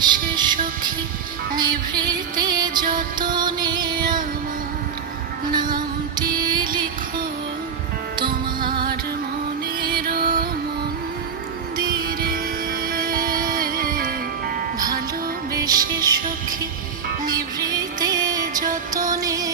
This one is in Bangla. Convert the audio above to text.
ভালোবেসে সখী নিভৃতে যতনে আমার নামটি লিখো তোমার মনের মন্দিরে। ভালোবেসে সখী নিভৃতে যতনে